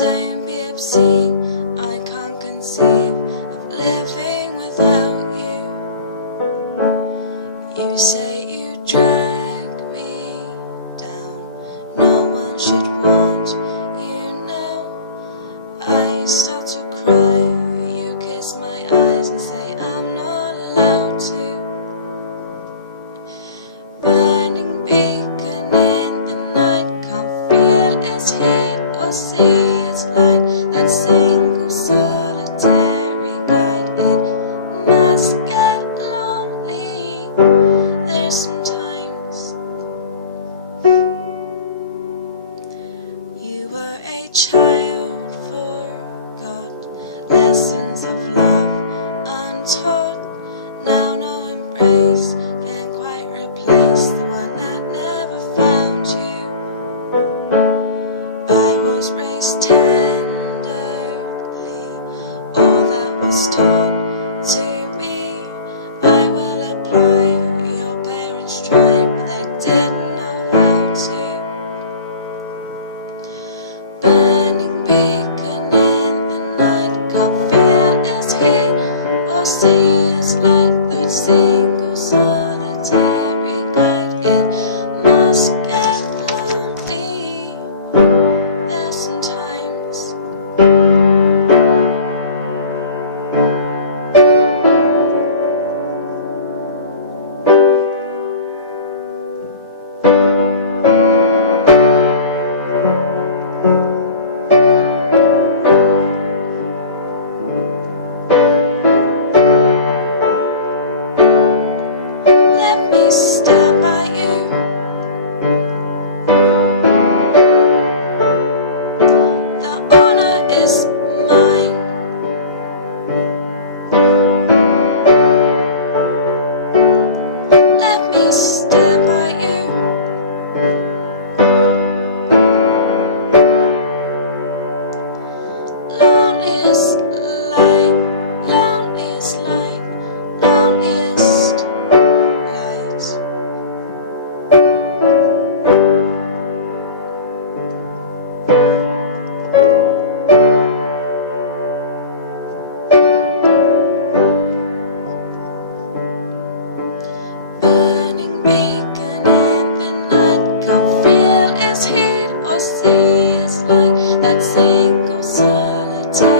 Don't be obscene, I can't conceive of living without you. You say you drag me down, no one should want you now. I start to cry, you kiss my eyes and say I'm not allowed to. Burning beacon in the night, can't feel its heat or see its light. That single solitary guide, it must get lonely. There's sometimes you are a child forgot, lessons of love untold. Now no embrace can quite replace the one that never found you. I was raised tenderly, all that was taught to me. I will apply your parents tried, but they didn't know how to. Burning beacon in the night, can't feel its heat or see its light. That single solitary guide, it must get lonely. There's sometimes let me stand by you. The honor is mine. Let me stand by you. Loneliest light, loneliest light, loneliest light. Burning beacon in the night, can't feel its heat or see its light. That single solitary